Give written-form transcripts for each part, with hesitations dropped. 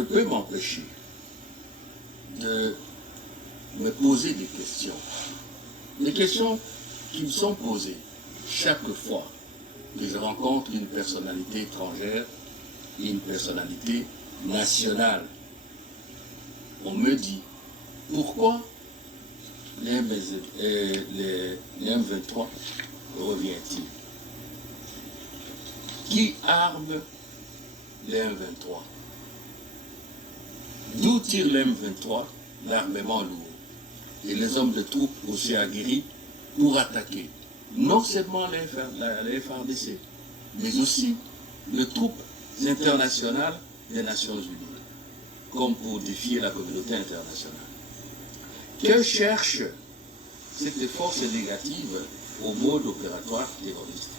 ne peux m'empêcher de me poser des questions. Des questions qui me sont posées chaque fois que je rencontre une personnalité étrangère et une personnalité nationale. On me dit, pourquoi les M23 revient-il? Qui arme les M23? D'où tire les M23 l'armement lourd et les hommes de troupes aussi aguerris pour attaquer non seulement les FARDC, mais aussi les troupes internationales des Nations Unies, comme pour défier la communauté internationale. Que cherche cette force négative au mode opératoire terroriste?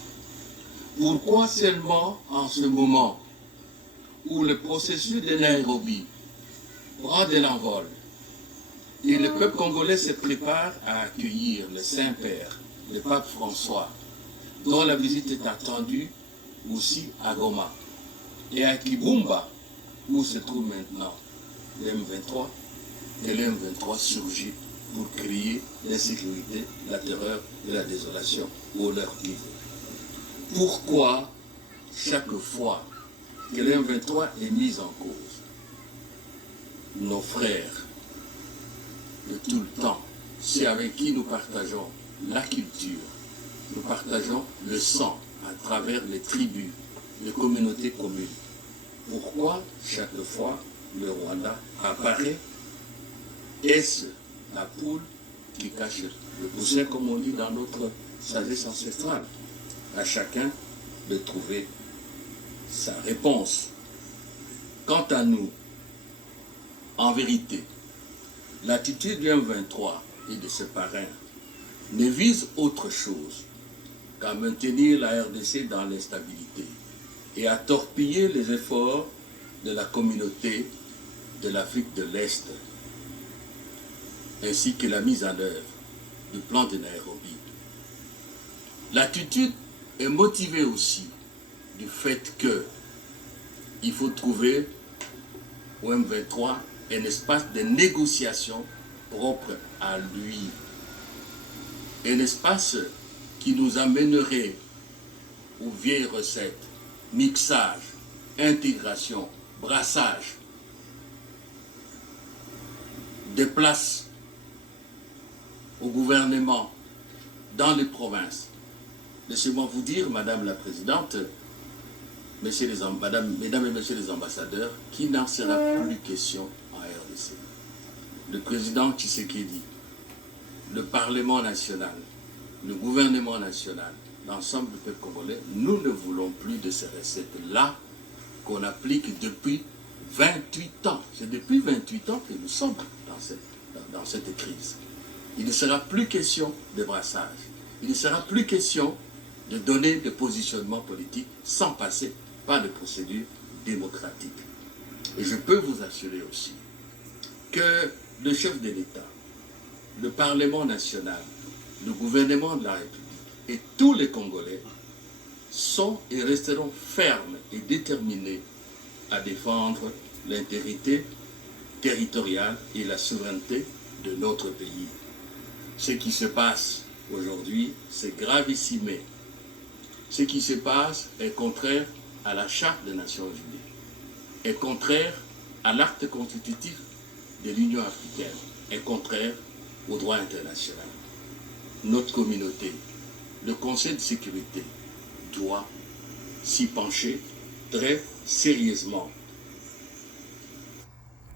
Pourquoi seulement en ce moment où le processus de Nairobi prend de l'envol et le peuple congolais se prépare à accueillir le Saint-Père, le pape François, dont la visite est attendue aussi à Goma et à Kibumba, où se trouve maintenant l'M23, que l'M23 surgit pour créer l'insécurité, la terreur et la désolation au leur vivre. Pourquoi chaque fois que l'M23 est mis en cause, nos frères de tout le temps, ceux avec qui nous partageons la culture, nous partageons le sang à travers les tribus, les communautés communes, pourquoi chaque fois le Rwanda apparaît? Est-ce la poule qui cache le poussin, comme on dit dans notre sagesse ancestrale? À chacun de trouver sa réponse. Quant à nous, en vérité, l'attitude du M23 et de ses parrains ne vise autre chose qu'à maintenir la RDC dans l'instabilité et à torpiller les efforts de la communauté de l'Afrique de l'Est, ainsi que la mise en œuvre du plan de Nairobi. L'attitude est motivée aussi du fait qu'il faut trouver au M23 un espace de négociation propre à lui. Un espace qui nous amènerait aux vieilles recettes, mixage, intégration, brassage, des places au gouvernement dans les provinces. Laissez-moi vous dire, Madame la Présidente, Mesdames et Messieurs les ambassadeurs, qu'il n'en sera plus question en RDC. Le président Tshisekedi, le Parlement national, le gouvernement national, l'ensemble du peuple congolais, nous ne voulons plus de ces recettes-là qu'on applique depuis 28 ans. C'est depuis 28 ans que nous sommes dans cette crise. Il ne sera plus question de brassage. Il ne sera plus question de donner des positionnements politiques sans passer par des procédures démocratiques. Et je peux vous assurer aussi que le chef de l'État, le Parlement national, le gouvernement de la République et tous les Congolais sont et resteront fermes et déterminés à défendre l'intégrité territoriale et la souveraineté de notre pays. Ce qui se passe aujourd'hui, c'est gravissime. Ce qui se passe est contraire à la Charte des Nations Unies, est contraire à l'acte constitutif de l'Union africaine, est contraire au droit international. Notre communauté, le Conseil de sécurité, doit s'y pencher très sérieusement